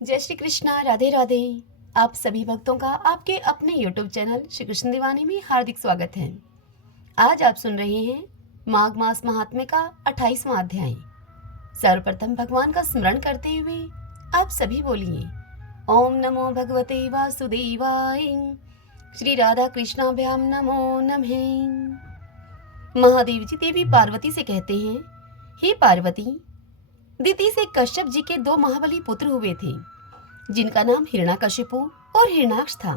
जय श्री कृष्णा, राधे राधे। आप सभी भक्तों का आपके अपने YouTube चैनल श्री कृष्ण दीवानी में हार्दिक स्वागत है। आज आप सुन रहे हैं माघ मास महात्म्य का 28वां अध्याय। सर्वप्रथम भगवान का स्मरण करते हुए आप सभी बोलिए ओम नमो भगवते वासुदेवाय। श्री राधा कृष्णाभ्याम नमो नमः। महादेव जी देवी पार्वती से कहते हैं, हे पार्वती, दिति से कश्यप जी के 2 महाबली पुत्र हुए थे जिनका नाम हिरण्याकशिपु और हिरण्याक्ष था।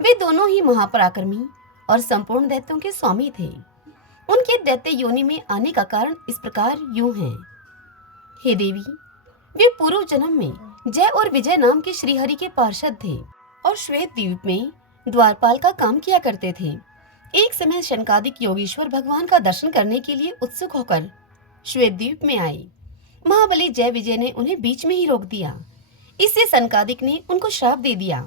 वे दोनों ही महापराक्रमी और संपूर्ण दैत्यों के स्वामी थे। उनके दैत्य योनि में आने का कारण इस प्रकार यूं है। हे देवी, वे पूर्व जन्म में जय और विजय नाम के श्रीहरि के पार्षद थे और श्वेत द्वीप में द्वारपाल का काम किया करते थे। एक समय शनकादिक योगीश्वर भगवान का दर्शन करने के लिए उत्सुक होकर श्वेत द्वीप में आए। महाबली जय विजय ने उन्हें बीच में ही रोक दिया। इससे सनकादिक ने उनको श्राप दे दिया।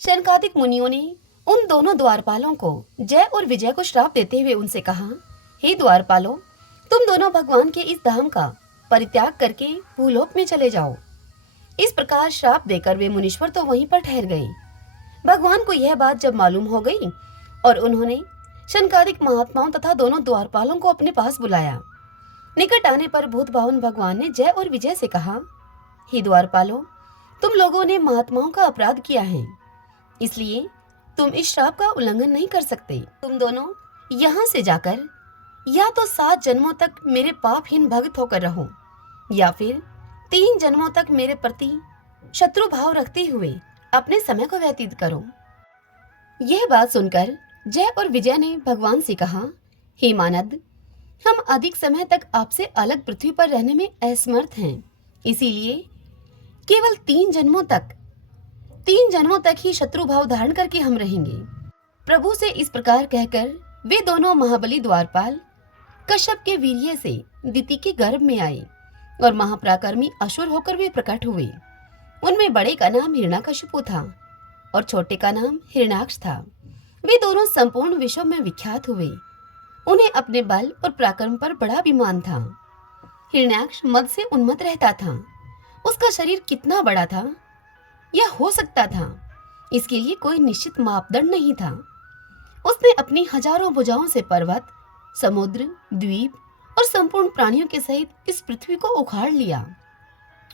शनकादिक मुनियों ने उन दोनों द्वारपालों को जय और विजय को श्राप देते हुए उनसे कहा, हे द्वारपालों, तुम दोनों भगवान के इस धाम का परित्याग करके भूलोक में चले जाओ। इस प्रकार श्राप देकर वे मुनीश्वर तो वहीं पर ठहर गए। भगवान को यह बात जब मालूम हो गई और उन्होंने शनकादिक महात्माओं तथा दोनों द्वारपालों को अपने पास बुलाया। निकट आने पर भूत भावन भगवान ने जय और विजय से कहा, हे द्वारपालों, तुम लोगों ने महात्माओं का अपराध किया है, इसलिए तुम इस श्राप का उल्लंघन नहीं कर सकते। तुम दोनों यहाँ से जाकर या तो 7 जन्मों तक मेरे पापहीन भक्त होकर रहो या फिर 3 जन्मों तक मेरे प्रति शत्रु भाव रखते हुए अपने समय को व्यतीत करो। यह बात सुनकर जय और विजय ने भगवान से कहा, हे मानद, हम अधिक समय तक आपसे अलग पृथ्वी पर रहने में असमर्थ हैं, इसीलिए केवल 3 जन्मों तक ही शत्रु भाव धारण करके हम रहेंगे। प्रभु से इस प्रकार कहकर वे दोनों महाबली द्वारपाल कश्यप के वीर्य से दिति के गर्भ में आए और महापराक्रमी असुर होकर वे प्रकट हुए। उनमें बड़े का नाम हिरण्याकशिपु था और छोटे का नाम हिरण्याक्ष था। वे दोनों संपूर्ण विश्व में विख्यात हुए। उन्हें अपने बल और पराक्रम पर बड़ा अभिमान था। हिरण्याक्ष मद से उन्मत्त रहता था। उसका शरीर कितना बड़ा था यह हो सकता था, इसके लिए कोई निश्चित मापदंड नहीं था। उसने अपनी हजारों भुजाओं से पर्वत, समुद्र, द्वीप और संपूर्ण प्राणियों के सहित इस पृथ्वी को उखाड़ लिया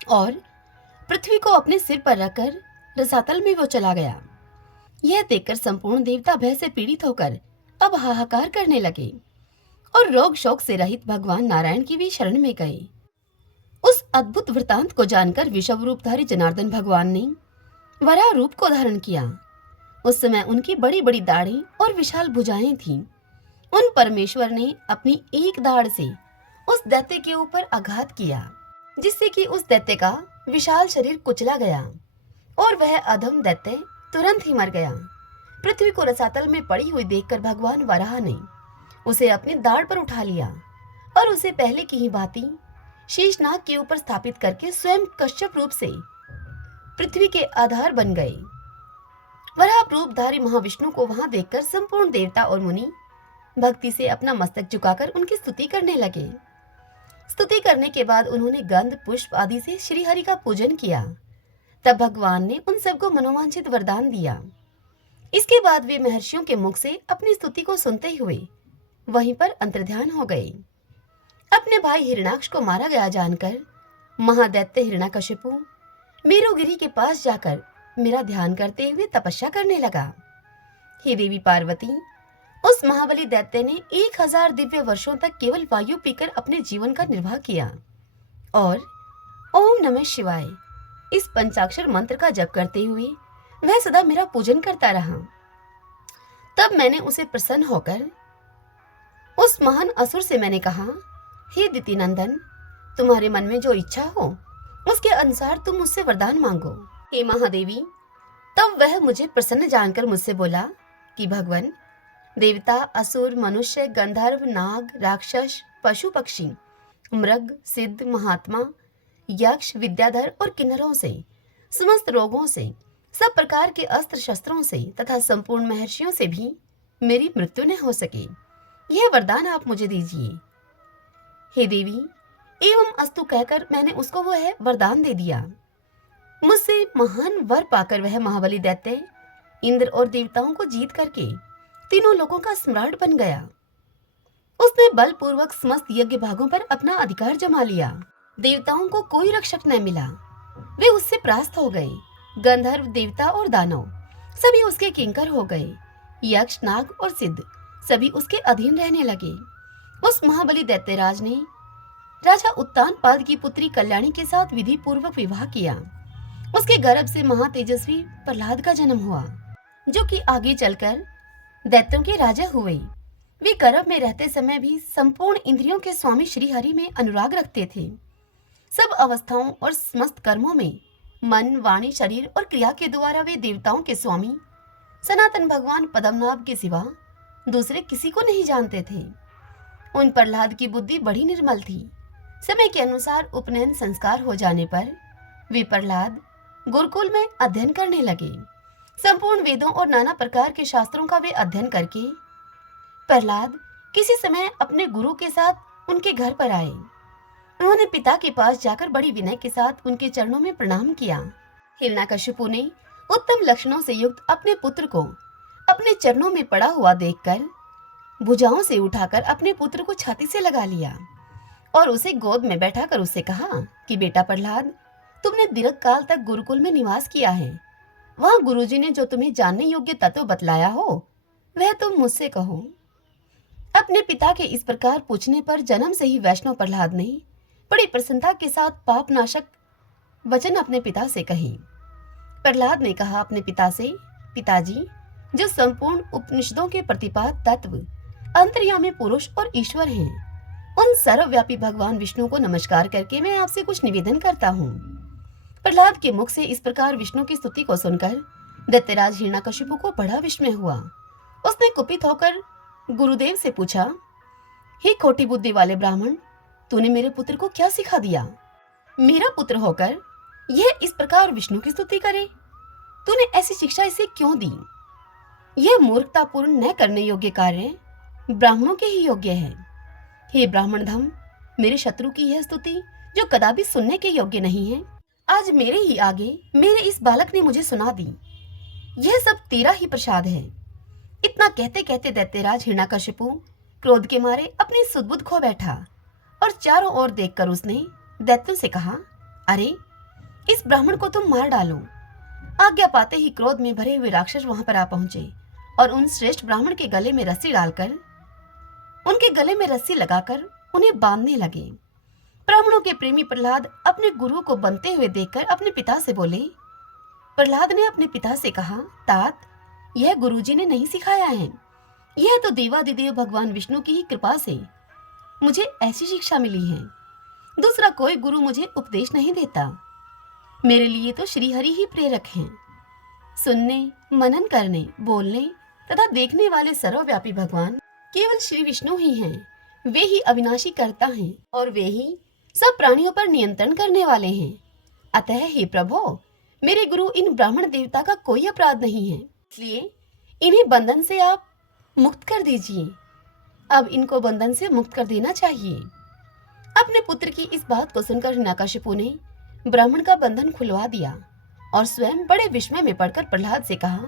और पृथ्वी को अपने सिर पर रखकर रसातल में वो चला गया। यह देखकर संपूर्ण देवता भय से पीड़ित होकर अब हाहाकार करने लगे और रोग शोक से रहित भगवान नारायण की भी शरण में गए। उस अद्भुत वृतांत को जानकर विषव रूपधारी जनार्दन भगवान ने वराह रूप को धारण किया। उस समय उनकी बड़ी बड़ी दाढ़ें और विशाल भुजाएं थीं। उन परमेश्वर ने अपनी एक दाढ़ से उस दैत्य के ऊपर आघात किया, जिससे कि उस दैत्य का विशाल शरीर कुचला गया और वह अधम दैत्य तुरंत ही मर गया। पृथ्वी को रसातल में पड़ी हुई देखकर भगवान वराह ने उसे अपनी दाढ़ पर उठा लिया और उसे पहले की ही भांति शेषनाग के ऊपर स्थापित करके स्वयं कश्यप रूप से पृथ्वी के आधार बन गए। वराह रूपधारी महाविष्णु को वहां देखकर संपूर्ण देवता और मुनि भक्ति से अपना मस्तक झुकाकर उनकी स्तुति करने लगे। स्तुति करने के बाद उन्होंने गंध पुष्प आदि से श्री हरि का पूजन किया। तब भगवान ने उन सबको मनोवांछित वरदान दिया। इसके बाद वे महर्षियों के मुख से अपनी स्तुति को सुनते हुए वहीं पर अंतर्ध्यान हो गए। अपने भाई हिरण्याक्ष को मारा गया जानकर महादैत्य हिरण्याकशिपु मेरुगिरी के पास जाकर मेरा ध्यान करते हुए तपस्या करने लगा। हे देवी पार्वती, उस महाबली दैत्य ने 1000 दिव्य वर्षों तक केवल वायु पीकर अपने जीवन का निर्वाह किया और ओम नमः शिवाय इस पंचाक्षर मंत्र का जप करते हुए वह सदा मेरा पूजन करता रहा। तब मैंने उसे प्रसन्न होकर उस महान असुर से मैंने कहा, हे दिति नंदन, तुम्हारे मन में जो इच्छा हो उसके अनुसार तुम मुझसे वरदान मांगो। हे महादेवी, तब वह मुझे प्रसन्न जानकर मुझसे बोला कि भगवान, देवता, असुर, मनुष्य, गंधर्व, नाग, राक्षस, पशु पक्षी, मृग, सिद्ध, महात्मा, यक्ष, विद्याधर और किन्नरों से, समस्त रोगों से, सब प्रकार के अस्त्र शस्त्रों से तथा संपूर्ण महर्षियों से भी मेरी मृत्यु न हो सके, यह वरदान आप मुझे दीजिए। हे देवी, एवं अस्तु कहकर मैंने उसको वह वरदान दे दिया। मुझसे महान वर पाकर वह महाबली दैत्य इंद्र और देवताओं को जीत करके तीनों लोगों का सम्राट बन गया। उसने बलपूर्वक समस्त यज्ञ भागों पर अपना अधिकार जमा लिया। देवताओं को कोई रक्षक न मिला, वे उससे परास्त हो गए। गंधर्व, देवता और दानव सभी उसके किंकर हो गए। यक्ष, नाग और सिद्ध सभी उसके अधीन रहने लगे। उस महाबली दैत्यराज ने राजा उत्तानपाद की पुत्री कल्याणी के साथ विधि पूर्वक विवाह किया। उसके गर्भ से महातेजस्वी प्रहलाद का जन्म हुआ, जो कि आगे चलकर दैत्यों के राजा हुए। वे गर्भ में रहते समय भी संपूर्ण इंद्रियों के स्वामी श्री हरि में अनुराग रखते थे। सब अवस्थाओं और समस्त कर्मों में मन, वाणी, शरीर और क्रिया के द्वारा वे देवताओं के स्वामी सनातन भगवान पद्मनाभ के सिवा दूसरे किसी को नहीं जानते थे। उन प्रहलाद की बुद्धि बड़ी निर्मल थी। समय के अनुसार उपनयन संस्कार हो जाने पर वे प्रहलाद गुरुकुल में अध्ययन करने लगे। संपूर्ण वेदों और नाना प्रकार के शास्त्रों का वे अध्ययन करके प्रहलाद किसी समय अपने गुरु के साथ उनके घर पर आए। उन्होंने पिता के पास जाकर बड़ी विनय के साथ उनके चरणों में प्रणाम किया। हिरण्यकशिपु ने उत्तम लक्षणों से युक्त अपने पुत्र को अपने चरणों में पड़ा हुआ देखकर भुजाओं से उठाकर अपने पुत्र को छाती से लगा लिया और उसे गोद में बैठाकर उससे कहा कि बेटा प्रहलाद, तुमने दीर्घ काल तक गुरुकुल में निवास किया है। वहां गुरुजी ने जो तुम्हें जानने योग्य तत्व बतलाया हो वह तुम मुझसे कहो। अपने पिता के इस प्रकार पूछने पर जन्म से ही वैष्णव प्रहलाद ने बड़ी प्रसन्नता के साथ पाप नाशक वचन अपने पिता से कही। प्रहलाद ने कहा अपने पिता से, पिताजी, जो संपूर्ण उपनिषदों के प्रतिपाद तत्व अंतर्यामी पुरुष और ईश्वर हैं, उन सर्वव्यापी भगवान विष्णु को नमस्कार करके मैं आपसे कुछ निवेदन करता हूँ। प्रहलाद के मुख से इस प्रकार विष्णु की स्तुति को सुनकर दैत्यराज हिरण्यकशिपु को बड़ा विस्मय हुआ। उसने कुपित होकर गुरुदेव से पूछा, हे खोटी बुद्धि वाले ब्राह्मण, तूने मेरे पुत्र को क्या सिखा दिया? मेरा पुत्र होकर यह इस प्रकार विष्णु की स्तुति करे? तूने ऐसी शिक्षा इसे क्यों दी? यह मूर्खतापूर्ण न करने योग्य कार्य ब्राह्मणों के ही योग्य है। हे ब्राह्मण धम, मेरे शत्रु की यह स्तुति जो कदापि सुनने के योग्य नहीं है, आज मेरे ही आगे मेरे इस बालक ने मुझे सुना दी। यह सब तेरा ही प्रसाद है। इतना कहते कहते दैत्यराज हिरण्यकशिपु क्रोध के मारे अपनी सुध-बुध खो बैठा और चारों ओर देखकर उसने दैत्यों से कहा, अरे इस ब्राह्मण को तुम मार डालो। आज्ञा पाते ही क्रोध में भरे हुए राक्षस वहां पर आ पहुंचे और उन श्रेष्ठ ब्राह्मण के गले में रस्सी डालकर उनके गले में रस्सी लगाकर उन्हें बांधने लगे। ब्राह्मणों के प्रेमी प्रहलाद अपने गुरु को बनते हुए देखकर अपने पिता से बोले। प्रहलाद ने अपने पिता से कहा, तात, यह गुरुजी ने नहीं सिखाया है। यह तो देवादिदेव भगवान विष्णु की ही कृपा से मुझे ऐसी शिक्षा मिली है। दूसरा कोई गुरु मुझे उपदेश नहीं देता। मेरे लिए तो श्री हरि ही प्रेरक हैं। सुनने, मनन करने, बोलने तथा देखने वाले सर्वव्यापी भगवान केवल श्री विष्णु ही हैं। वे ही अविनाशी कर्ता हैं और वे ही सब प्राणियों पर नियंत्रण करने वाले हैं। अतः हे प्रभो, मेरे गुरु इन ब्राह्मण देवता का कोई अपराध नहीं है, इसलिए इन्हें बंधन से आप मुक्त कर दीजिए। अब इनको बंधन से मुक्त कर देना चाहिए। अपने पुत्र की इस बात को सुनकर हिरण्यकशिपु ने ब्राह्मण का बंधन खुलवा दिया और स्वयं बड़े विस्मय में पड़कर प्रहलाद से कहा।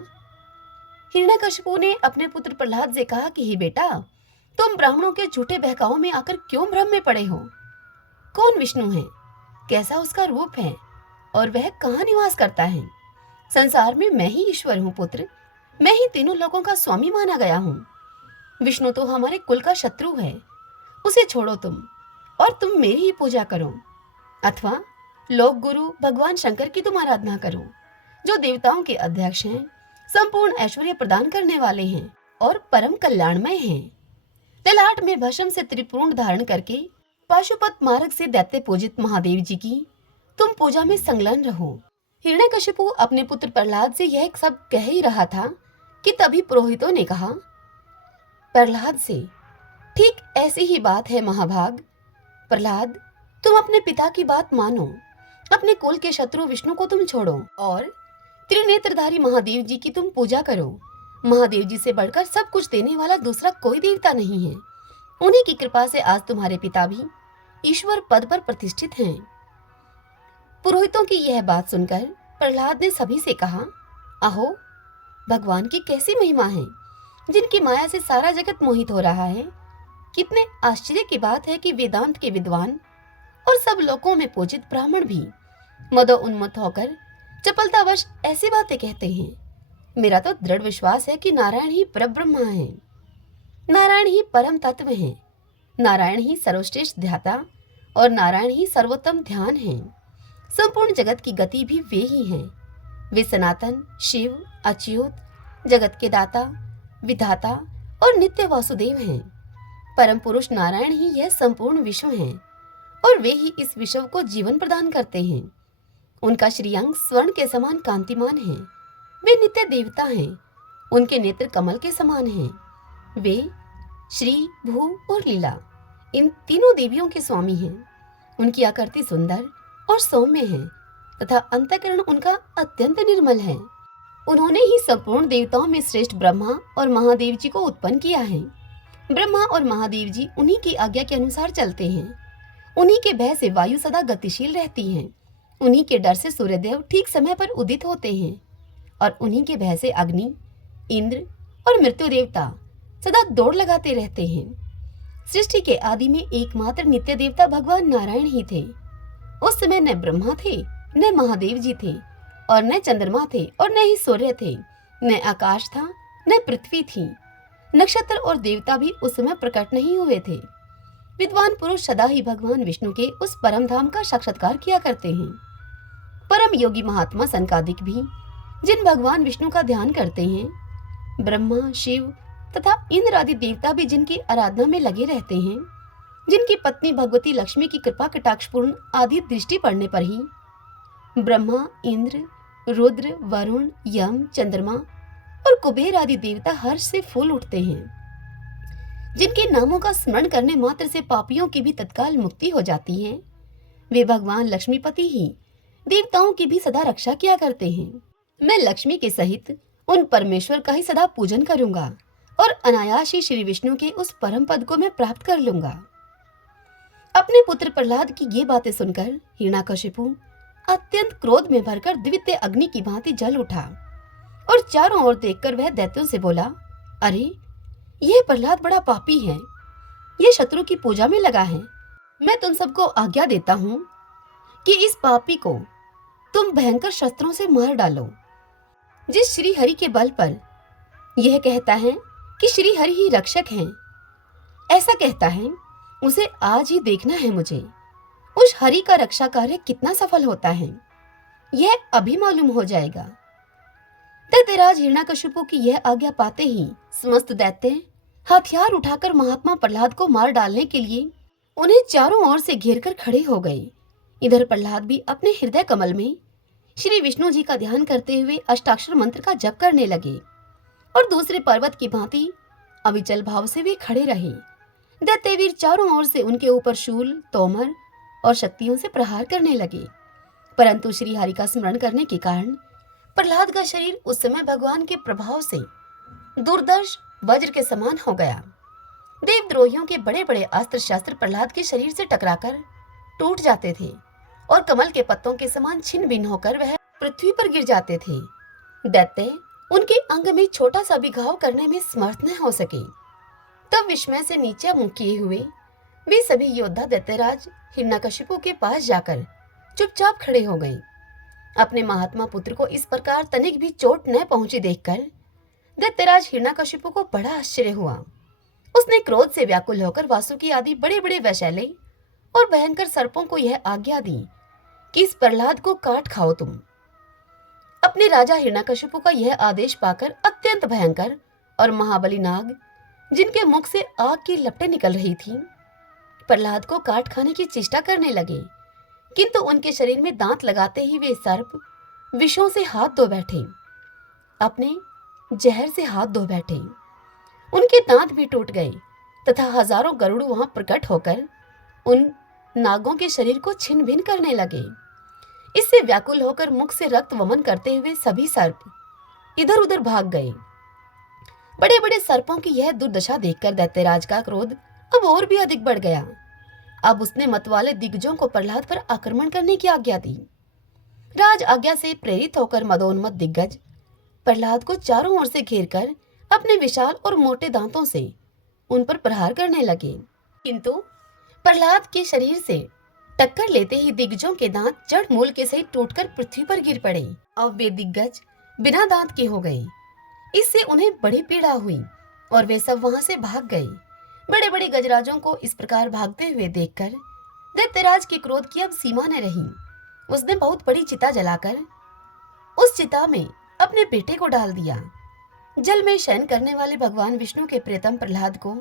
हिरण्यकशिपु ने अपने पुत्र प्रहलाद से कहा कि हे बेटा, तुम ब्राह्मणों के झूठे बहकावों में आकर क्यों भ्रम में पड़े हो? कौन विष्णु है? कैसा उसका रूप है? और वह कहाँ निवास करता है? संसार में मैं ही ईश्वर हूँ पुत्र। मैं ही तीनों लोगों का स्वामी माना गया हूँ। विष्णु तो हमारे कुल का शत्रु है। उसे छोड़ो तुम और तुम मेरी ही पूजा करो, अथवा लोक गुरु भगवान शंकर की तुम आराधना करो, जो देवताओं के अध्यक्ष हैं, संपूर्ण ऐश्वर्य प्रदान करने वाले हैं और परम कल्याणमय हैं। ललाट में भस्म से त्रिपुंड धारण करके पाशुपत मार्ग से दैत्य पूजित महादेव जी की तुम पूजा में संलग्न रहो। हिरण्यकशिपु अपने पुत्र प्रहलाद से यह सब कह ही रहा था कि तभी पुरोहितों ने कहा प्रहलाद से, ठीक ऐसी ही बात है महाभाग। प्रहलाद, तुम अपने पिता की बात मानो। अपने कुल के शत्रु विष्णु को तुम छोड़ो और त्रिनेत्रधारी महादेव जी की तुम पूजा करो। महादेव जी से बढ़कर सब कुछ देने वाला दूसरा कोई देवता नहीं है। उन्हीं की कृपा से आज तुम्हारे पिता भी ईश्वर पद पर प्रतिष्ठित हैं। पुरोहितों की यह बात सुनकर प्रहलाद ने सभी से कहा, अहो, भगवान की कैसी महिमा है, जिनकी माया से सारा जगत मोहित हो रहा है। कितने आश्चर्य की बात है कि वेदांत के विद्वान और सब लोकों में पूजित ब्राह्मण भी मदो उन्मत्त होकर चपलतावश ऐसी बातें कहते हैं। मेरा तो दृढ़ विश्वास है कि नारायण ही परब्रह्म है, नारायण ही परम तत्व है, नारायण ही सर्वश्रेष्ठ ध्याता और नारायण ही सर्वोत्तम ध्यान है। संपूर्ण जगत की गति भी वे ही हैं। वे सनातन, शिव, अच्युत, जगत के दाता, विधाता और नित्य वासुदेव हैं। परम पुरुष नारायण ही यह संपूर्ण विश्व हैं और वे ही इस विश्व को जीवन प्रदान करते हैं। उनका श्रीअंग स्वर्ण के समान कांतिमान है। वे नित्य देवता हैं। उनके नेत्र कमल के समान हैं। वे श्री, भू और लीला इन तीनों देवियों के स्वामी हैं। उनकी आकृति सुंदर और सौम्य है तथा अंतःकरण उनका अत्यंत निर्मल है। उन्होंने ही संपूर्ण देवताओं में श्रेष्ठ ब्रह्मा और महादेव जी को उत्पन्न किया है। ब्रह्मा और महादेव जी उन्हीं की आज्ञा के अनुसार चलते हैं। उन्हीं के भय से वायु सदा गतिशील रहती है। उन्हीं के डर से सूर्यदेव ठीक समय पर उदित होते हैं और उन्हीं के भय से अग्नि, इंद्र और मृत्यु देवता सदा दौड़ लगाते रहते हैं। सृष्टि के आदि में एकमात्र नित्य देवता भगवान नारायण ही थे। उस समय न ब्रह्मा थे, न महादेव जी थे और न चंद्रमा थे और न ही सूर्य थे, न आकाश था, न पृथ्वी थी। नक्षत्र और देवता भी उस समय प्रकट नहीं हुए थे। विद्वान पुरुष सदा ही भगवान विष्णु के उस परम धाम का साक्षात्कार किया करते हैं। परम योगी महात्मा सनकादिक भी जिन भगवान विष्णु का ध्यान करते हैं, ब्रह्मा, शिव तथा इंद्र आदि देवता भी जिनकी आराधना में लगे रहते हैं, जिनकी पत्नी भगवती लक्ष्मी की कृपा कटाक्षपूर्ण आदि दृष्टि पड़ने पर ही ब्रह्मा, इंद्र, रुद्र, वरुण, यम, चंद्रमा और कुबेर आदि देवता हर्ष से फूल उठते हैं। जिनके नामों का स्मरण करने मात्र से पापियों की भी तत्काल मुक्ति हो जाती है, वे भगवान लक्ष्मीपति ही देवताओं की भी सदा रक्षा किया करते हैं। मैं लक्ष्मी के सहित उन परमेश्वर का ही सदा पूजन करूंगा और अनायास ही श्री विष्णु के उस परम पद को मैं प्राप्त कर लूंगा। अपने पुत्र प्रहलाद की ये बातें सुनकर हिरण्याकशिपु अत्यंत क्रोध में भरकर द्वितीय अग्नि की भांति जल उठा और चारों ओर देखकर वह दैत्यों से बोला, अरे, यह प्रहलाद बड़ा पापी है, यह शत्रु की पूजा में लगा है। मैं तुम सबको आज्ञा देता हूँ कि इस पापी को तुम भयंकर शस्त्रों से मार डालो। जिस श्री हरि के बल पर यह कहता है कि श्री हरि ही रक्षक हैं, ऐसा कहता है, उसे आज ही देखना है मुझे। उस हरि का रक्षा कार्य कितना सफल होता है, यह अभी मालूम हो जाएगा। दैत्यराज हिरण्याकशिपु की यह आज्ञा पाते ही समस्त दैत्य हथियार उठाकर महात्मा प्रहलाद को मार डालने के लिए उन्हें चारों ओर से घेर कर खड़े हो गए। इधर प्रहलाद भी अपने हृदय कमल में श्री विष्णु जी का ध्यान करते हुए अष्टाक्षर मंत्र का जप करने लगे और दूसरे पर्वत की भांति अविचल भाव से वे खड़े रहे। दैत्यवीर चारों ओर से उनके ऊपर शूल, तोमर और शक्तियों से प्रहार करने लगे, परंतु श्री हरि का स्मरण करने के कारण प्रहलाद का शरीर उस समय भगवान के प्रभाव से दुर्दर्श वज्र के समान हो गया। देवद्रोहियों के बड़े बड़े अस्त्र शस्त्र प्रहलाद के शरीर से टकराकर टूट जाते थे और कमल के पत्तों के समान छिन्न भिन्न होकर वह पृथ्वी पर गिर जाते थे। दैत्य उनके अंग में छोटा सा भी घाव करने में समर्थ न हो सके। तब विस्मय से नीचे मुंह किए हुए वे सभी योद्धा दैत्यराज हिरण्याकशिपु के पास जाकर चुपचाप खड़े हो गए। अपने महात्मा पुत्र को इस प्रकार तनिक भी चोट न पहुंची देखकर दैत्यराज हिरण्याकशिपु को बड़ा आश्चर्य हुआ। उसने क्रोध से व्याकुल होकर वासुकी आदि बड़े बड़े वैशैले और भयंकर सर्पों को यह आज्ञा दी कि इस प्रहलाद को काट खाओ तुम। अपने राजा हिरण्याकशिपु का यह आदेश पाकर अत्यंत भयंकर और महाबली नाग, जिनके मुख से आग की लपटें निकल रही थी, प्रहलाद को काट खाने की चेष्टा करने लगे, किंतु उनके शरीर में दांत लगाते ही वे सर्प विषों से हाथ धो बैठे, अपने जहर से हाथ धो बैठे। उनके दांत भी टूट गए तथा हजारों गरुड़ वहां प्रकट होकर उन नागों के शरीर को छिन्न भिन्न करने लगे। इससे व्याकुल होकर मुख से रक्त वमन करते हुए सभी सर्प इधर उधर भाग गए। बड़े बड़े सर्पों की यह दुर्दशा देखकर दैत्यराज का क्रोध अब और भी अधिक बढ़ गया। अब उसने मतवाले दिग्गजों को प्रहलाद पर आक्रमण करने की आज्ञा दी। राज आज्ञा से प्रेरित होकर मदोन्मत्त दिग्गज प्रहलाद को चारों ओर से घेरकर अपने विशाल और मोटे दांतों से उन पर प्रहार करने लगे, किंतु प्रहलाद के शरीर से टक्कर लेते ही दिग्गजों के दांत जड़ मूल के सहित टूटकर पृथ्वी पर गिर पड़े। अब वे दिग्गज बिना दांत के हो गए। इससे उन्हें बड़ी पीड़ा हुई और वे सब वहां से भाग गए। बड़े बड़े गजराजों को इस प्रकार भागते हुए देखकर दैत्यराज के क्रोध की अब सीमा न रही। उसने बहुत बड़ी चिता जलाकर उस चिता में अपने बेटे को डाल दिया। जल में शयन करने वाले भगवान विष्णु के प्रियतम प्रहलाद को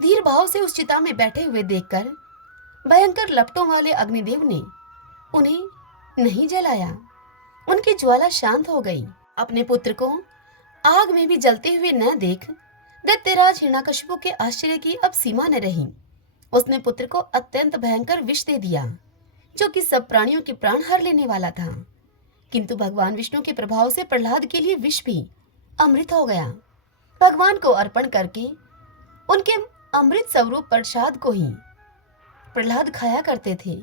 धीर भाव से उस चिता में बैठे हुए देखकर भयंकर लपटों वाले अग्निदेव ने उन्हें नहीं जलाया। उनकी ज्वाला शांत हो गई। अपने पुत्र को आग में भी जलते हुए न देख दैत्यराज हिरण्यकशिपु के आश्चर्य की अब सीमा न रही। उसने पुत्र को अत्यंत भयंकर विष दे दिया, जो कि सब प्राणियों के प्राण हर लेने वाला था। किंतु भगवान विष्णु के प्रभाव से प्रहलाद के लिए विष भी अमृत हो गया। भगवान को अर्पण करके उनके अमृत स्वरूप प्रसाद को ही प्रहलाद खाया करते थे।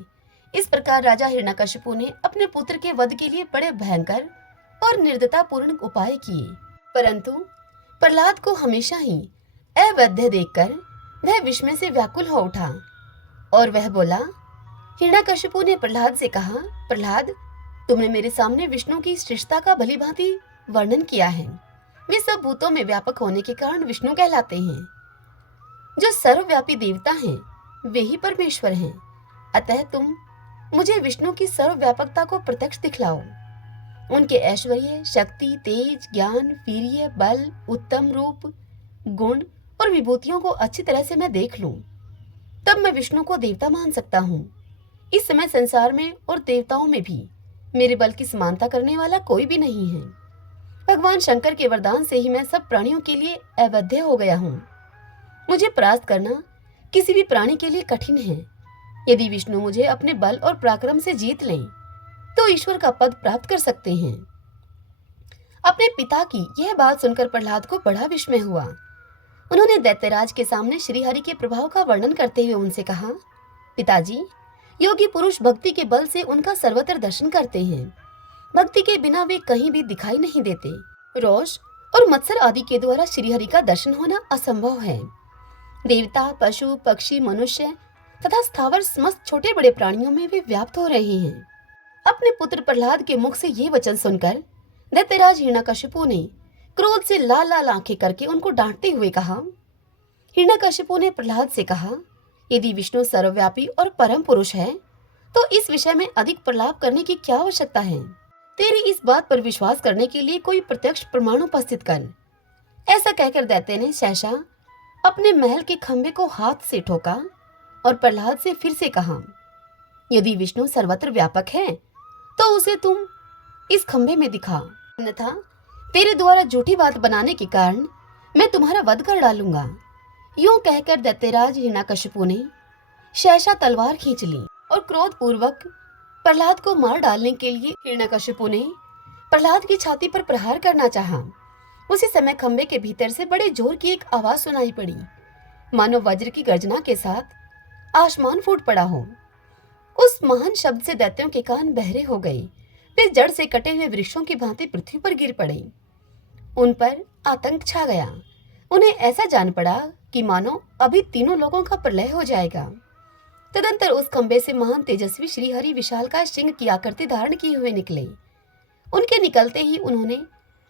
इस प्रकार राजा हिरण्यकशिपु ने अपने पुत्र के वध के लिए बड़े भयंकर और निर्दयतापूर्ण उपाय किए, परंतु प्रहलाद को हमेशा ही अवैध देखकर वह विष में से व्याकुल हो उठा और वह बोला। हिरण्यकशिपु ने प्रहलाद से कहा, प्रहलाद, तुमने मेरे सामने विष्णु की श्रेष्ठता का भली भांति वर्णन किया है। वे सब भूतों में व्यापक होने के कारण विष्णु कहलाते हैं। जो सर्वव्यापी देवता हैं, वे ही परमेश्वर हैं। अतः तुम मुझे विष्णु की सर्वव्यापकता को प्रत्यक्ष दिखलाओ। उनके ऐश्वर्य, शक्ति, तेज, ज्ञान, वीर्य, बल, उत्तम रूप, गुण और विभूतियों को अच्छी तरह से मैं देख लूं, तब मैं विष्णु को देवता मान सकता हूँ। इस समय संसार में और देवताओं में भी मेरे बल की समानता करने वाला कोई भी नहीं है। भगवान शंकर के वरदान से ही मैं सब प्राणियों के लिए अवध्य हो गया हूँ। मुझे परास्त करना किसी भी प्राणी के लिए कठिन है। यदि विष्णु मुझे अपने बल और पराक्रम से जीत लें, तो ईश्वर का पद प्राप्त कर सकते हैं। अपने पिता की यह बात सुनकर प्रहलाद को बड़ा विस्मय हुआ। उन्होंने दैत्यराज के सामने श्रीहरि के प्रभाव का वर्णन करते हुए उनसे कहा, पिताजी, योगी पुरुष भक्ति के बल से उनका सर्वत्र दर्शन करते हैं। भक्ति के बिना वे कहीं भी दिखाई नहीं देते। रोष और मत्सर आदि के द्वारा श्रीहरि का दर्शन होना असंभव है। देवता, पशु, पक्षी, मनुष्य तथा स्थावर समस्त छोटे बड़े प्राणियों में वे व्याप्त हो रहे हैं। अपने पुत्र प्रहलाद के मुख से ये वचन सुनकर दैत्यराज हिरण्यकशिपु ने क्रोध से लाल लाल आंखें करके उनको डांटते हुए कहा। हिरण्यकशिपु ने प्रहलाद से कहा, यदि विष्णु सर्वव्यापी और परम पुरुष है, तो इस विषय में अधिक प्रलाप करने की क्या आवश्यकता है। तेरी इस बात पर विश्वास करने के लिए कोई प्रत्यक्ष प्रमाण उपस्थित कर। ऐसा कहकर दैत्य ने सहसा अपने महल के खंभे को हाथ से ठोका और प्रहलाद से फिर से कहा, यदि विष्णु सर्वत्र व्यापक है, तो उसे तुम इस खंभे में दिखा, अन्यथा तेरे द्वारा झूठी बात बनाने के कारण मैं तुम्हारा वध कर डालूंगा। यूं कहकर दैत्यराज हिरण्यकशिपु ने सहसा तलवार खींच ली और क्रोध पूर्वक प्रहलाद को मार डालने के लिए हिरण्यकशिपु ने प्रहलाद की छाती पर प्रहार करना चाहा। उसी समय खंबे के भीतर से बड़े जोर की एक आवाज सुनाई पड़ी, मानो वज्र की गर्जना के साथ आसमान फूट पड़ा हो। उस महान शब्द से दैत्यों के कान बहरे हो गए। वे जड़ से कटे हुए वृक्षों की भांति पृथ्वी पर गिर पड़े। उन पर आतंक छा गया। उन्हें ऐसा जान पड़ा कि मानो अभी तीनों लोगों का प्रलय हो जाएगा। तदंतर उस खंबे से महान तेजस्वी श्रीहरि विशालकाय सिंह की आकृति धारण किए हुए निकले। उनके निकलते ही उन्होंने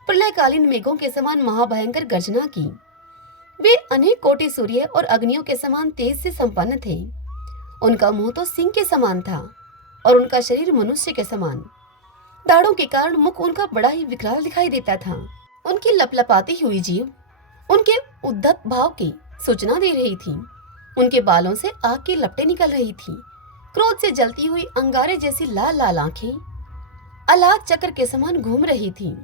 प्रलयकालीन मेघों के समान महाभयंकर गर्जना की। वे अनेक कोटि सूर्य और अग्नियों के समान तेज से संपन्न थे। उनका मुंह तो सिंह के समान था और उनका शरीर मनुष्य के समान। दाढ़ों के कारण मुख उनका बड़ा ही विकराल दिखाई देता था। उनकी लपलपाती हुई जीभ उनके उद्धत भाव की सूचना दे रही थी। उनके बालों से आग की लपटें निकल रही थी। क्रोध से जलती हुई अंगारे जैसी लाल लाल आंखें अलाद चक्र के समान घूम रही थी।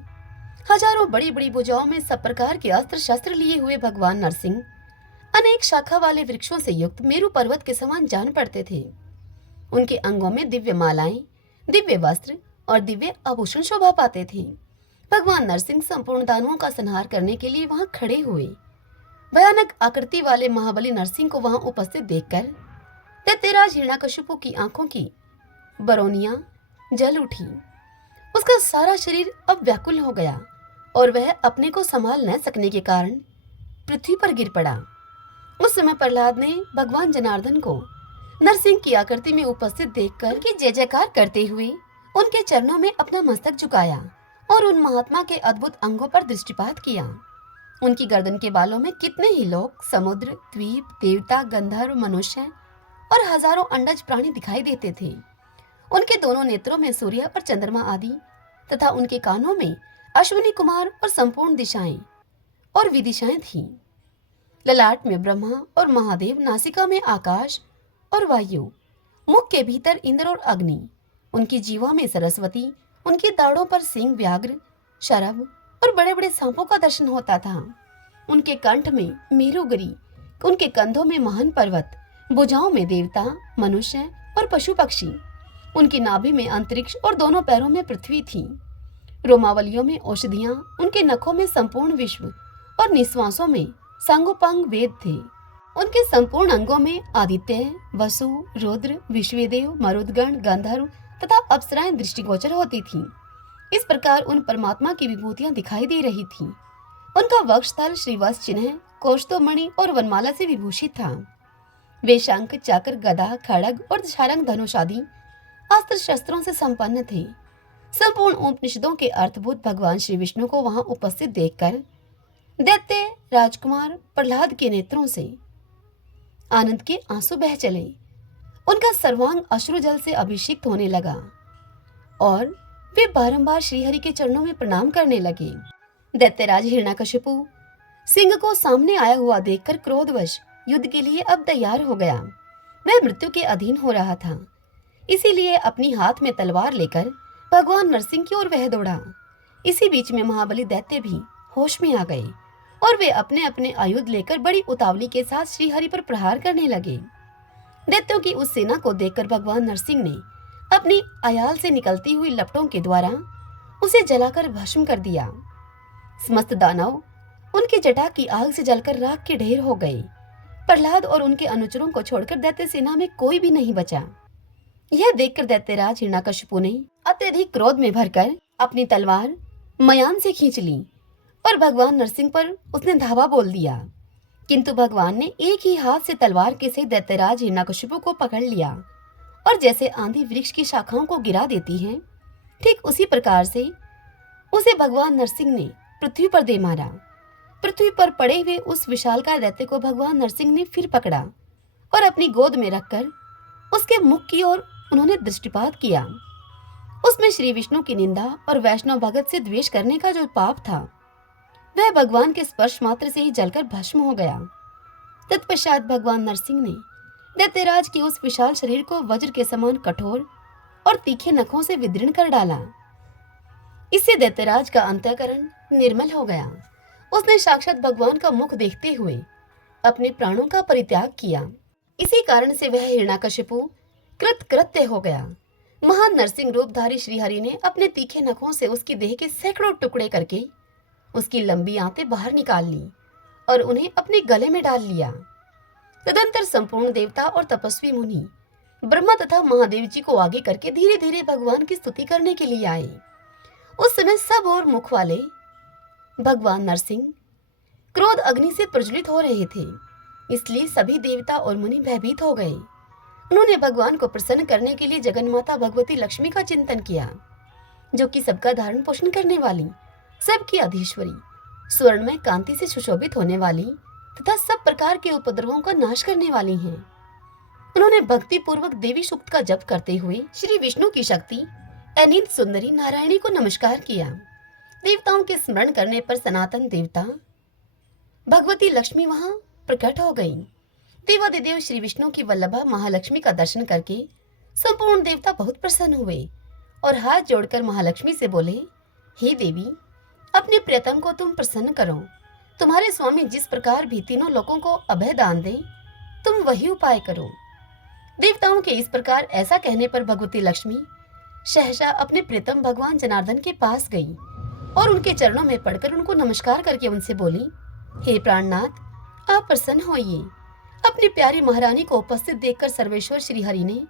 हजारों बड़ी बड़ी भुजाओं में सब प्रकार के अस्त्र शस्त्र लिए हुए भगवान नरसिंह अनेक शाखा वाले वृक्षों से युक्त मेरु पर्वत के समान जान पड़ते थे। उनके अंगों में दिव्य मालाएं, दिव्य वस्त्र और दिव्य आभूषण शोभा पाते थे। भगवान नरसिंह संपूर्ण दानवों का संहार करने के लिए वहां खड़े हुए। भयानक आकृति वाले महाबली नरसिंह को वहां उपस्थित देखकर दैत्यराज हिरण्यकशिपु की आंखों की बरौनियां जल उठी। उसका सारा शरीर अब व्याकुल हो गया और वह अपने को संभाल न सकने के कारण पृथ्वी पर गिर पड़ा। उस समय प्रहलाद ने भगवान जनार्दन को नरसिंह की आकृति में उपस्थित देखकर उनकी जय जयकार करते हुए उनके चरणों में अपना मस्तक झुकाया और उन महात्मा के अद्भुत अंगों पर दृष्टिपात किया। उनकी गर्दन के बालों में कितने ही लोग, समुद्र, द्वीप, देवता, गंधर्व, मनुष्य और हजारों अंडज प्राणी दिखाई देते थे। उनके दोनों नेत्रों में सूर्य और चंद्रमा आदि तथा उनके कानों में अश्विनी कुमार और संपूर्ण दिशाएं और विदिशाएं थीं। ललाट में ब्रह्मा और महादेव, नासिका में आकाश और वायु, मुख के भीतर इंद्र और अग्नि, उनकी जीवा में सरस्वती, उनकी दाढ़ों पर सिंह, व्याघ्र, शरभ और बड़े बड़े सांपों का दर्शन होता था। उनके कंठ में मेरुगिरी, उनके कंधों में महान पर्वत, भुजाओं में देवता, मनुष्य और पशु पक्षी, उनकी नाभि में अंतरिक्ष और दोनों पैरों में पृथ्वी थी। रोमावलियों में औषधियां, उनके नखों में संपूर्ण विश्व और निश्वासों में सांगोपांग वेद थे। उनके संपूर्ण अंगों में आदित्य, वसु, रुद्र, विश्वदेव, मरुदगण, गंधर्व तथा अप्सराएं दृष्टिगोचर होती थीं। इस प्रकार उन परमात्मा की विभूतियां दिखाई दे रही थीं। उनका वक्षस्थल श्रीवत्स चिन्ह, कौस्तुभमणि और वनमाला से विभूषित था। वे शंख, चक्र, गदा, खड़ग और शारंग धनुष आदि अस्त्र शस्त्रों से संपन्न थे। संपूर्ण उपनिषदों के अर्थभूत भगवान श्री विष्णु को वहां उपस्थित देखकर दैत्य राजकुमार प्रहलाद के नेत्रों से आनंद के आंसू बह चले। उनका सर्वांग अश्रु जल से अभिषिक्त होने लगा और वे बारंबार श्रीहरि के चरणों में प्रणाम करने लगे। दैत्यराज हिरण्यकशिपु सिंह को सामने आया हुआ देखकर क्रोधवश युद्ध के लिए अब तैयार हो गया। वह मृत्यु के अधीन हो रहा था, इसीलिए अपनी हाथ में तलवार लेकर भगवान नरसिंह की ओर वह दौड़ा। इसी बीच में महाबली दैत्य भी होश में आ गए और वे अपने अपने आयुध लेकर बड़ी उतावली के साथ श्रीहरि पर प्रहार करने लगे। दैत्यों की उस सेना को देखकर भगवान नरसिंह ने अपनी अयाल से निकलती हुई लपटों के द्वारा उसे जलाकर भस्म कर दिया। समस्त दानव उनकी जटा की आग से जलकर राख के ढेर हो गए। प्रहलाद और उनके अनुचरों को छोड़कर दैत्य सेना में कोई भी नहीं बचा। यह देखकर दैत्यराज हिरण्यकशिपु ने अत्यधिक क्रोध में भरकर अपनी तलवार मयान से खींच ली और भगवान नरसिंह पर उसने धावा बोल दिया। किंतु भगवान ने एक ही हाथ से तलवार के से दैत्यराज हिरण्यकशिपु को पकड़ लिया और जैसे आंधी वृक्ष की शाखाओं को गिरा देती है, ठीक उसी प्रकार से उसे भगवान नरसिंह ने पृथ्वी पर दे मारा। पृथ्वी पर पड़े हुए उस विशालकाय दैत्य को भगवान नरसिंह ने फिर पकड़ा और अपनी गोद में रखकर उसके मुख की ओर उन्होंने दृष्टिपात किया। उसमें श्री विष्णु की निंदा और वैष्णव भगत से द्वेष करने का जो पाप था, वह भगवान के स्पर्श मात्र से ही जलकर भस्म हो गया। तत्पश्चात भगवान नरसिंह ने दैत्यराज के उस विशाल शरीर को वज्र के समान कठोर और तीखे नखों से विदीर्ण कर डाला। इससे दैत्यराज का अंतःकरण निर्मल हो गया। उसने साक्षात भगवान का मुख देखते हुए अपने प्राणों का परित्याग किया। इसी कारण से वह हिरण्यकशिपु कृतकृत्य हो गया। महान नरसिंह रूपधारी श्रीहरि ने अपने तीखे नखों से उसकी देह के सैकड़ों टुकड़े करके उसकी लंबी आंतें बाहर निकाल ली और उन्हें अपने गले में डाल लिया। तदंतर संपूर्ण देवता और तपस्वी मुनि ब्रह्मा तथा महादेव जी को आगे करके धीरे धीरे भगवान की स्तुति करने के लिए आए। उस समय सब और मुख वाले भगवान नरसिंह क्रोध अग्नि से प्रज्वलित हो रहे थे, इसलिए सभी देवता और मुनि भयभीत हो गए। उन्होंने भगवान को प्रसन्न करने के लिए जगन्माता भगवती लक्ष्मी का चिंतन किया, जो कि सबका धारण पोषण करने वाली, सबकी अधीश्वरी, स्वर्णमय कांति से सुशोभित होने वाली तथा सब प्रकार के उपद्रवों का नाश करने वाली हैं। उन्होंने भक्ति पूर्वक देवी सूक्त का जप करते हुए श्री विष्णु की शक्ति अनित सुंदरी नारायणी को नमस्कार किया। देवताओं के स्मरण करने पर सनातन देवता भगवती लक्ष्मी वहां प्रकट हो गई। देवादिदेव श्री विष्णु की वल्लभा महालक्ष्मी का दर्शन करके संपूर्ण देवता बहुत प्रसन्न हुए और हाथ जोड़कर महालक्ष्मी से बोले, हे देवी, अपने प्रियतम को तुम प्रसन्न करो। तुम्हारे स्वामी जिस प्रकार भी तीनों लोगों को अभय दान दे, तुम वही उपाय करो। देवताओं के इस प्रकार ऐसा कहने पर भगवती लक्ष्मी सहसा अपने प्रियतम भगवान जनार्दन के पास गई और उनके चरणों में पड़कर उनको नमस्कार करके उनसे बोली, हे प्राणनाथ, आप प्रसन्न होइए। अपनी प्यारी महारानी को उपस्थित देखकर सर्वेश्वर श्रीहरि ने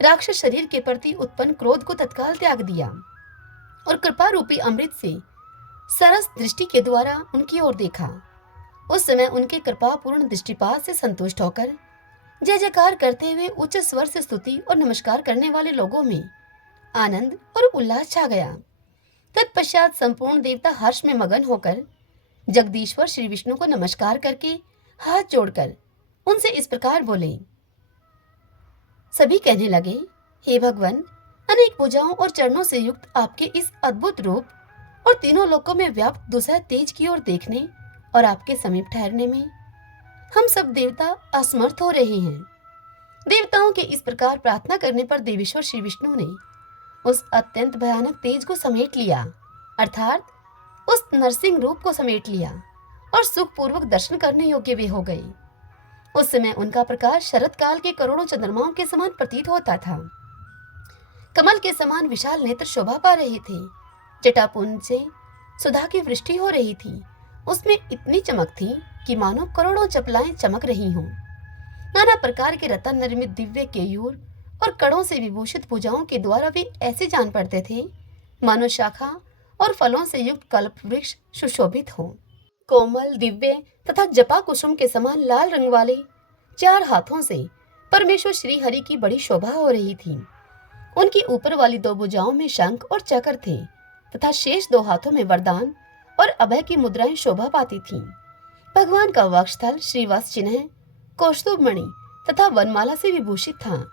राक्षस शरीर के प्रति उत्पन्न क्रोध को तत्काल त्याग दिया और कृपा रूपी अमृत से सरस दृष्टि के द्वारा उनकी ओर देखा। उस समय उनके कृपापूर्ण दृष्टिपात से संतुष्ट होकर जय जयकार करते हुए उच्च स्वर से स्तुति और नमस्कार करने वाले लोगों में आनंद और उल्लास छा गया। तत्पश्चात संपूर्ण देवता हर्ष में मगन होकर जगदीश्वर श्री विष्णु को नमस्कार करके हाथ जोड़कर उनसे इस प्रकार बोले। सभी कहने लगे, हे भगवान, अनेक भुजाओं और चरणों से युक्त आपके इस अद्भुत रूप और तीनों लोकों में व्याप्त दुसह तेज की ओर देखने और आपके समीप ठहरने में हम सब देवता असमर्थ हो रहे हैं। देवताओं के इस प्रकार प्रार्थना करने पर देवेश्वर श्री विष्णु ने उस अत्यंत भयानक तेज को समेट लिया, अर्थात उस नरसिंह रूप को समेट लिया और सुखपूर्वक दर्शन करने योग्य वे हो गए। उस समय उनका प्रकाश शरद काल के करोड़ों चंद्रमाओं के समान प्रतीत होता था। कमल के समान विशाल नेत्र शोभा पा रहे थे। जटापुंज से सुधा की वृष्टि हो रही थी। उसमें इतनी चमक थी कि मानो करोड़ों चपलाएं चमक रही हों। नाना प्रकार के रत्न निर्मित दिव्य केयूर और कड़ों से विभूषित भुजाओं के द्वारा वे ऐसे जान पड़ते थे मानो शाखा और फलों से युक्त कल्प वृक्ष सुशोभित हो। कोमल, दिव्य तथा जपा कुसुम के समान लाल रंग वाले 4 हाथों से परमेश्वर श्री हरि की बड़ी शोभा हो रही थी। उनकी ऊपर वाली 2 भुजाओं में शंख और चक्र थे तथा शेष 2 हाथों में वरदान और अभय की मुद्राएं शोभा पाती थीं। भगवान का वक्षस्थल श्रीवत्स चिन्ह, कौस्तुभ मणि तथा वनमाला से विभूषित था।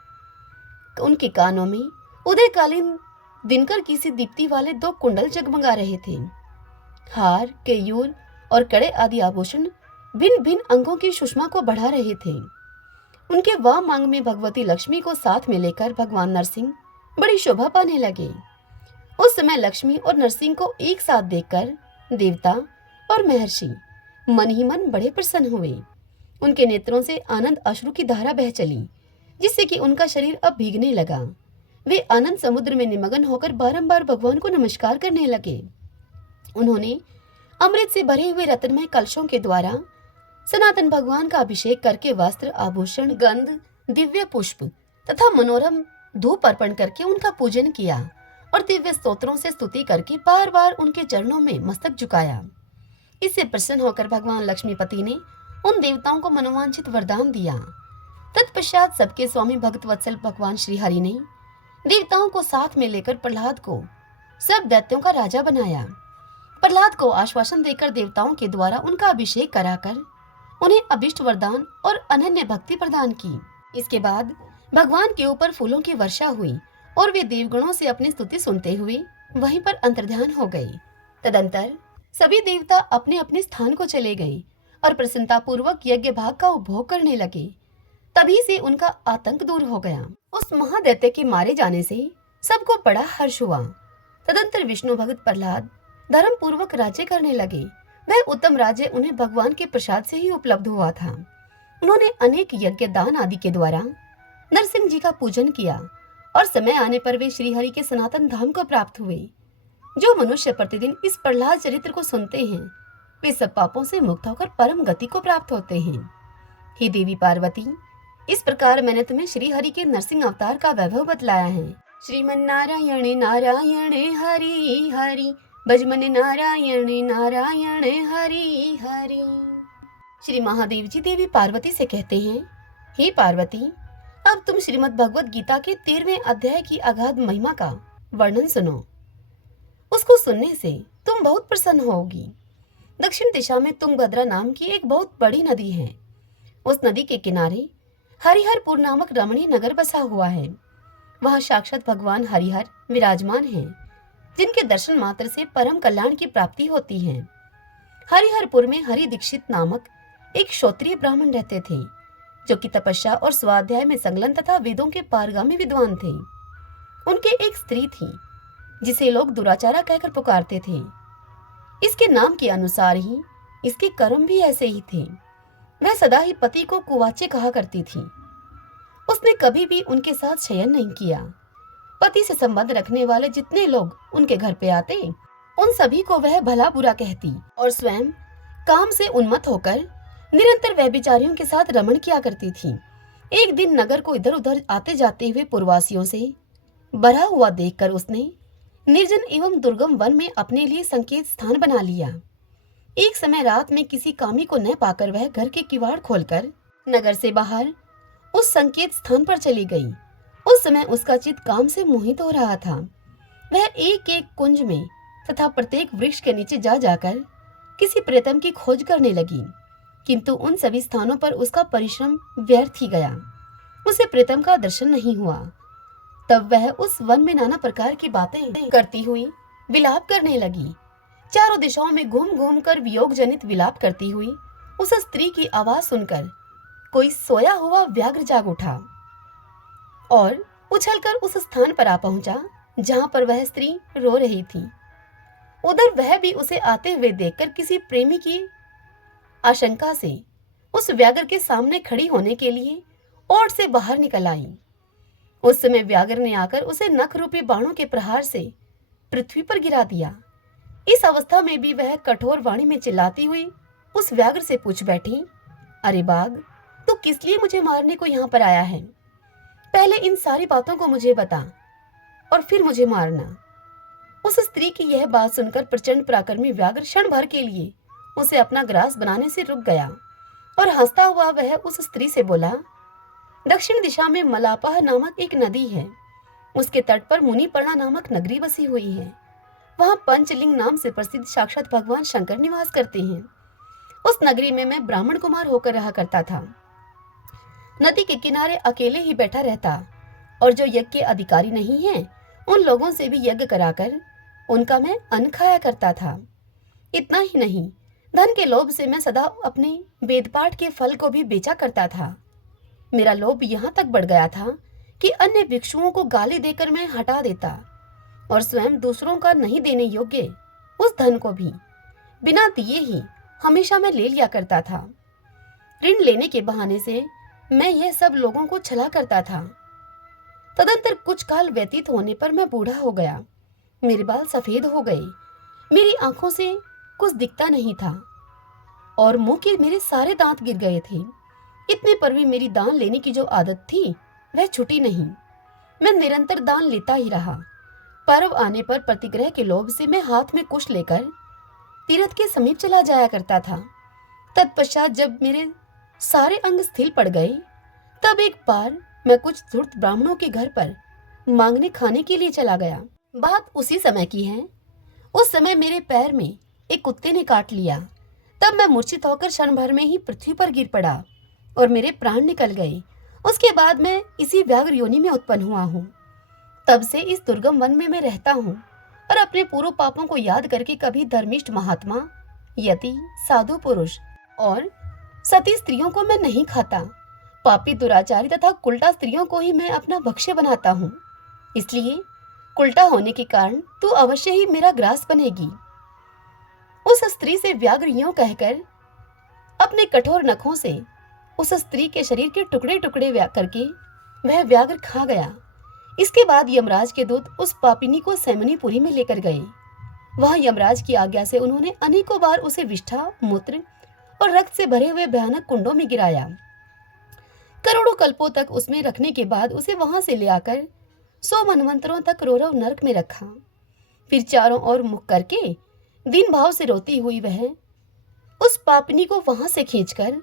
उनके कानों में उदयकालीन दिनकर की सी दीप्ति वाले 2 कुंडल जगमगा रहे थे। हार, केयूर और कड़े आदि आभूषण भिन्न भिन्न अंगों की सुषमा को बढ़ा रहे थे। उनके वाम अंग में भगवती लक्ष्मी को साथ में लेकर भगवान नरसिंह बड़ी शोभा पाने लगे। उस समय लक्ष्मी और नरसिंह को एक साथ देखकर देवता और महर्षि मन ही मन बड़े प्रसन्न हुए। उनके नेत्रों से आनंद अश्रु की धारा बह चली, जिससे कि उनका शरीर अब भीगने लगा। वे आनंद समुद्र में निमग्न होकर बारंबार भगवान को नमस्कार करने लगे। उन्होंने अमृत से भरे हुए रत्नमय कलशों के द्वारा सनातन भगवान का अभिषेक करके वस्त्र, आभूषण, गंध, दिव्य पुष्प तथा मनोरम धूप अर्पण करके उनका पूजन किया और दिव्य स्तोत्रों से स्तुति करके बार बार उनके चरणों में मस्तक झुकाया। इससे प्रसन्न होकर भगवान लक्ष्मीपति ने उन देवताओं को मनोवांछित वरदान दिया। तत्पश्चात सबके स्वामी भक्त वत्सल भगवान श्री हरि ने देवताओं को साथ में लेकर प्रहलाद को सब दैत्यों का राजा बनाया। प्रहलाद को आश्वासन देकर देवताओं के द्वारा उनका अभिषेक कराकर उन्हें अभिष्ट वरदान और अनन्य भक्ति प्रदान की। इसके बाद भगवान के ऊपर फूलों की वर्षा हुई और वे देवगणों से अपनी स्तुति सुनते हुए वहीं पर अंतर्ध्यान हो गए। तदंतर सभी देवता अपने अपने स्थान को चले गए और प्रसन्नता पूर्वक यज्ञ भाग का उपभोग करने लगे। तभी से उनका आतंक दूर हो गया। उस महादैत्य के मारे जाने से सबको बड़ा हर्ष हुआ। तदंतर विष्णु भक्त प्रहलाद धर्म पूर्वक राज्य करने लगे। वह उत्तम राज्य उन्हें भगवान के प्रसाद से ही उपलब्ध हुआ था। उन्होंने अनेक यज्ञ दान आदि के द्वारा नरसिंह जी का पूजन किया और समय आने पर वे श्रीहरि के सनातन धाम को प्राप्त हुए। जो मनुष्य प्रतिदिन इस प्रहलाद चरित्र को सुनते हैं वे सब पापों से मुक्त होकर परम गति को प्राप्त होते हैं। हे देवी पार्वती, इस प्रकार मैंने तुम्हें श्रीहरि के नरसिंह अवतार का वैभव बतलाया है। श्रीमन नारायण नारायण हरि हरि, भजमन नारायण नारायण हरि हरि। श्री महादेव जी देवी पार्वती से कहते हैं, हे पार्वती, अब तुम श्रीमद् भगवत गीता के 13वें अध्याय की अगाध महिमा का वर्णन सुनो। उसको सुनने से तुम बहुत प्रसन्न होगी। दक्षिण दिशा में तुंगभद्रा नाम की एक बहुत बड़ी नदी है। उस नदी के किनारे हरिहरपुर नामक रमणीय नगर बसा हुआ है। वहाँ साक्षात भगवान हरिहर विराजमान हैं, जिनके दर्शन मात्र से परम कल्याण की प्राप्ति होती है। हरिहरपुर में हरि दीक्षित नामक एक क्षत्रिय ब्राह्मण रहते थे, जो कि तपस्या और स्वाध्याय में संलग्न तथा वेदों के पारगामी विद्वान थे। उनके एक स्त्री थी जिसे लोग दुराचारा कहकर पुकारते थे। इसके नाम के अनुसार ही इसके कर्म भी ऐसे ही थे। वह सदा ही पति को कुवाचे कहा करती थी। उसने कभी भी उनके साथ शयन नहीं किया। पति से संबंध रखने वाले जितने लोग उनके घर पे आते उन सभी को वह भला बुरा कहती और स्वयं काम से उन्मत्त होकर निरंतर व्यभिचारियों के साथ रमण किया करती थी। एक दिन नगर को इधर उधर आते जाते हुए पुरवासियों से भरा हुआ देखकर उसने निर्जन एवं दुर्गम वन में अपने लिए संकेत स्थान बना लिया। एक समय रात में किसी कामी को न पाकर वह घर के किवाड़ खोलकर नगर से बाहर उस संकेत स्थान पर चली गई। उस समय उसका चित्त काम से मोहित हो रहा था। वह एक एक कुंज में तथा प्रत्येक वृक्ष के नीचे जा जाकर किसी प्रेतम की खोज करने लगी, किंतु उन सभी स्थानों पर उसका परिश्रम व्यर्थ ही गया। उसे प्रेतम का दर्शन नहीं हुआ। तब वह उस वन में नाना प्रकार की बातें करती हुई विलाप करने लगी। चारों दिशाओं में घूम घूम कर वियोग जनित विलाप करती हुई उस स्त्री की आवाज सुनकर कोई सोया हुआ व्याघ्र जाग उठा और उछलकर उस स्थान पर आ पहुंचा जहां पर वह स्त्री रो रही थी। उधर वह भी उसे आते हुए देखकर किसी प्रेमी की आशंका से उस व्याघ्र के सामने खड़ी होने के लिए ओट से बाहर निकल आई। उस समय व्याघ्र ने आकर उसे नख रूपी बाणों के प्रहार से पृथ्वी पर गिरा दिया। इस अवस्था में भी वह कठोर वाणी में चिल्लाती हुई उस व्याघ्र से पूछ बैठी, अरे बाघ, तू किस लिए मुझे मारने को यहाँ पर आया है? पहले इन सारी बातों को मुझे बता और फिर मुझे मारना। उस स्त्री की यह बात सुनकर प्रचंड पराक्रमी व्याघ्र क्षण भर के लिए उसे अपना ग्रास बनाने से रुक गया और हंसता हुआ वह उस स्त्री से बोला, दक्षिण दिशा में मलापाह नामक एक नदी है। उसके तट पर मुनिपर्णा नामक नगरी बसी हुई है। वहां पंचलिंग नाम से प्रसिद्ध साक्षात भगवान शंकर निवास करते हैं। उस नगरी में मैं ब्राह्मण कुमार होकर रहा करता था। नदी के किनारे अकेले ही बैठा रहता और जो यज्ञ के अधिकारी नहीं हैं, उन लोगों से भी यज्ञ कराकर उनका मैं अन्न खाया करता था। इतना ही नहीं, धन के लोभ से मैं सदा अपने वेदपाठ के फल को भी बेचा करता था। मेरा लोभ यहाँ तक बढ़ गया था कि अन्य भिक्षुओं को गाली देकर मैं हटा देता और स्वयं दूसरों का नहीं देने योग्य उस धन को भी बिना दिए ही हमेशा मैं ले लिया करता था। ऋण लेने के बहाने से मैं यह सब लोगों को छला करता था। तदंतर कुछ काल व्यतीत होने पर मैं बूढ़ा हो गया। मेरे बाल सफेद हो गए, मेरी आंखों से कुछ दिखता नहीं था और मुंह के मेरे सारे दांत गिर गए थे। इतने पर भी मेरी दान लेने की जो आदत थी वह छूटी नहीं। मैं निरंतर दान लेता ही रहा। पर्व आने पर प्रतिग्रह के लोभ से मैं हाथ में कुश लेकर तीर्थ के समीप चला जाया करता था। तत्पश्चात जब मेरे सारे अंग स्थिर पड़ गए, तब एक बार मैं कुछ धूर्त ब्राह्मणों के घर पर मांगने खाने के लिए चला गया। बात उसी समय की है। उस समय मेरे पैर में एक कुत्ते ने काट लिया। तब मैं मूर्छित होकर क्षण भर में ही पृथ्वी पर गिर पड़ा और मेरे प्राण निकल गए। उसके बाद मैं इसी व्याघ्र योनि में उत्पन्न हुआ हूँ। तब से इस दुर्गम वन में मैं रहता हूँ और अपने पूर्व पापों को याद करके कभी धर्मिष्ठ महात्मा, यति, साधु पुरुष और सती स्त्रियों को मैं नहीं खाता। पापी, दुराचारी तथा कुल्टा स्त्रियों को ही मैं अपना भक्ष्य बनाता हूँ। इसलिए कुल्टा होने के कारण तू अवश्य ही मेरा ग्रास बनेगी। उस स्त्री से व्याघ्र यूं कहकर अपने कठोर नखों से उस स्त्री के शरीर के टुकड़े टुकड़े करके वह व्याघ्र खा गया। इसके बाद यमराज के दूत उस पापिनी को सैमनीपुरी में लेकर गए। वहां यमराज की आज्ञा से उन्होंने अनेकों बार उसे विष्ठा, मूत्र और रक्त से भरे हुए भयानक कुंडों में गिराया। करोड़ों कल्पों तक उसमें रखने के बाद उसे वहां से ले आकर 100 मनवंतरों तक रोरव नरक में रखा। फिर चारों ओर मुख करके दीन भाव से रोती हुई वह उस पापिनी को वहां से खींचकर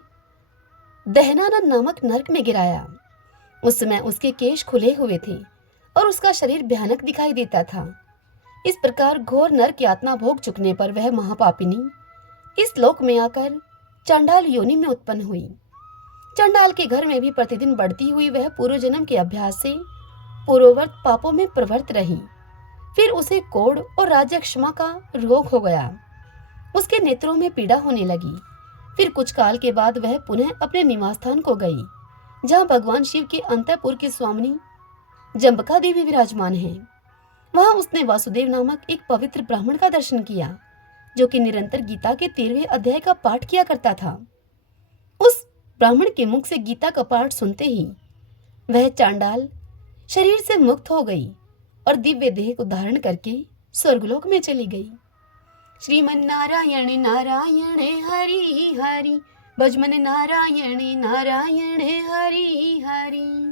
दहनानंद नामक नरक में गिराया। उस समय उसके केश खुले हुए थे और उसका शरीर भयानक दिखाई देता था। इस प्रकार घोर नरक यातना भोग चुकने पर वह महापापिनी इस लोक में आकर चंडाल योनि में उत्पन्न हुई। चंडाल के घर में भी प्रतिदिन बढ़ती हुई वह पूर्व जन्म के अभ्यास से पूर्ववर्त पापों में प्रवृत्त रही। फिर उसे कोढ़ और राज्यक्षमा का रोग हो गया। उसके नेत्रों में पीड़ा होने लगी। फिर कुछ काल के बाद वह पुनः अपने निवास स्थान को गई, जहाँ भगवान शिव के अंतःपुर की स्वामिनी जम्बका देवी विराजमान है। वहां उसने वासुदेव नामक एक पवित्र ब्राह्मण का दर्शन किया, जो कि निरंतर गीता के 13वें अध्याय का पाठ किया करता था। उस ब्राह्मण के मुख से गीता का पाठ सुनते ही वह चांडाल शरीर से मुक्त हो गई और दिव्य देह को धारण करके स्वर्गलोक में चली गई। श्रीमन नारायण नारायण हरि हरि, भजमन नारायण नारायण हरि हरि।